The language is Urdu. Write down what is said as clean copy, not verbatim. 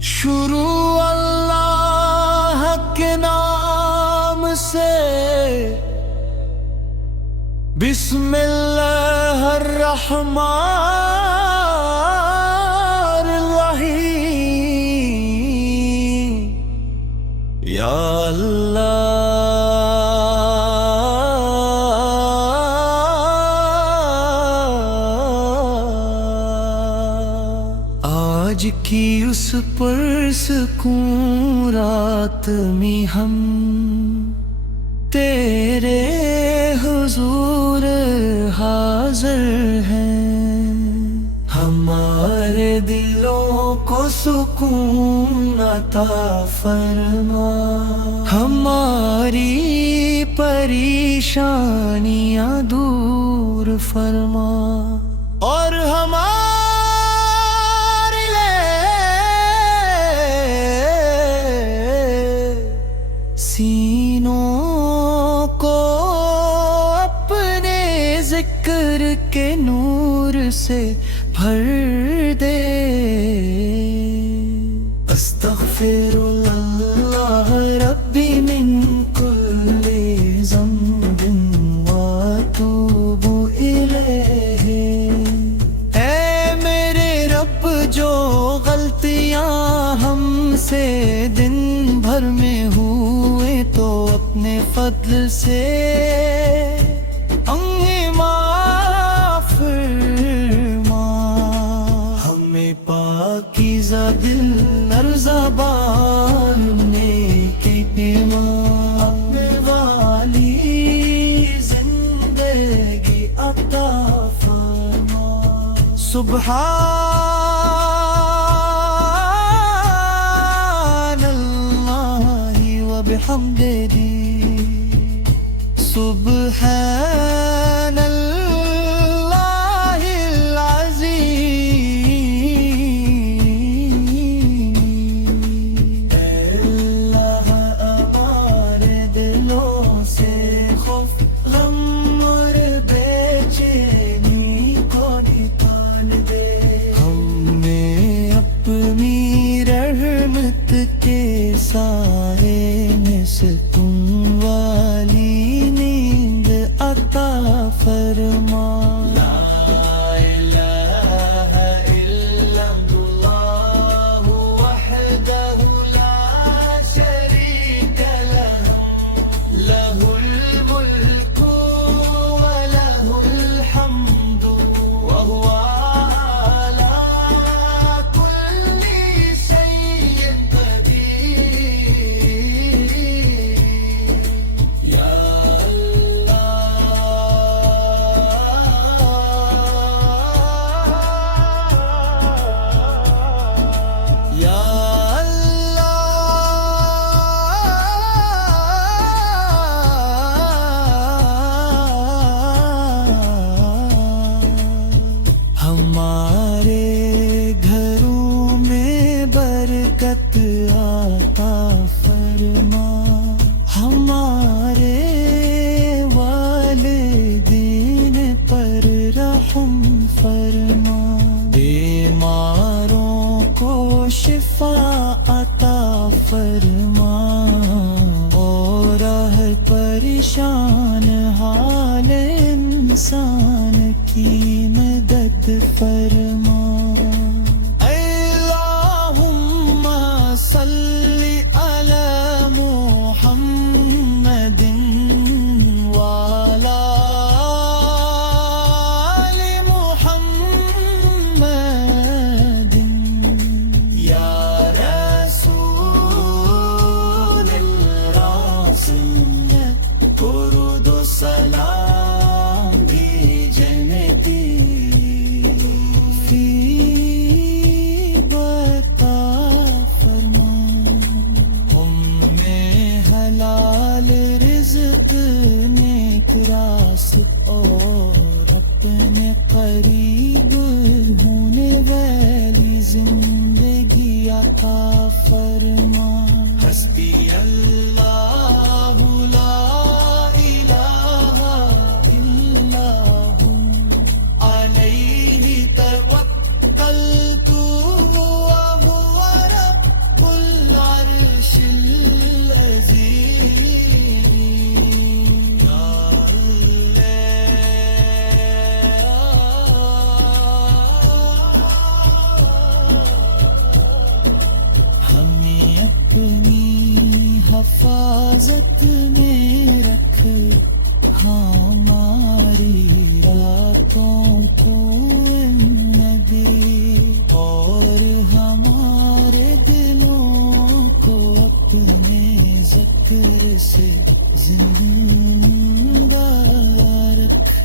شروع اللہ کے نام سے، بسم اللہ الرحمن الرحیم، یا اللہ آج کی اس پرسکون رات میں ہم تیرے حضور حاضر ہیں، ہمارے دلوں کو سکون عطا فرما، ہماری پریشانیاں دور فرما، اور سینوں کو اپنے ذکر کے نور سے بھر دے۔ استغفر اللہ ربی من کل ذنب واتوب الیہ، اے میرے رب جو غلطیاں ہم سے دن بھر میں ہوئے تو اپنے فضل سے ہمیں معاف فرما، ہمیں پاکیزہ دل اور زبان نیک ایمان، اپنے والی زندگی عطا فرما۔ سبحان اللہ وبحمدہ، سبحان اللہ العظیم، اے اللہ ہمارے دلوں سے خوف غم اور بے چینی کو نکال دے، ہمیں اپنی رحمت کے سائے میں سکون والی نیند عطا فرما۔ لا الہ الا اللہ وحدہ لا شریک لہ، لہ الملک ولہ الحمد وہو علی کل شیء قدیر، یا ہمارے گھروں میں برکت عطا فرما، ہمارے والدین پر رحم فرما، بیماروں کو شفا عطا فرما، اور ہر پریشان حال انسان کی مدد فرما۔ اللہم صلی علی محمد وعلی آل محمد، یا رسول اللہ درود و سلام بھیجنے دی، حلال رزق نیک راست اور اپنے قریب ہونے والی زندگی عطا فرما. حسبی اللہ لا الہ الا ہو علیہ توکلت وہو رب العرش العظیم. یا اللہ ہمیں اپنی حفاظت میں رکھ، ہماری راتوں کو نہ دے اور ہمارے دلوں کو اپنے ذکر سے زندہ رکھ.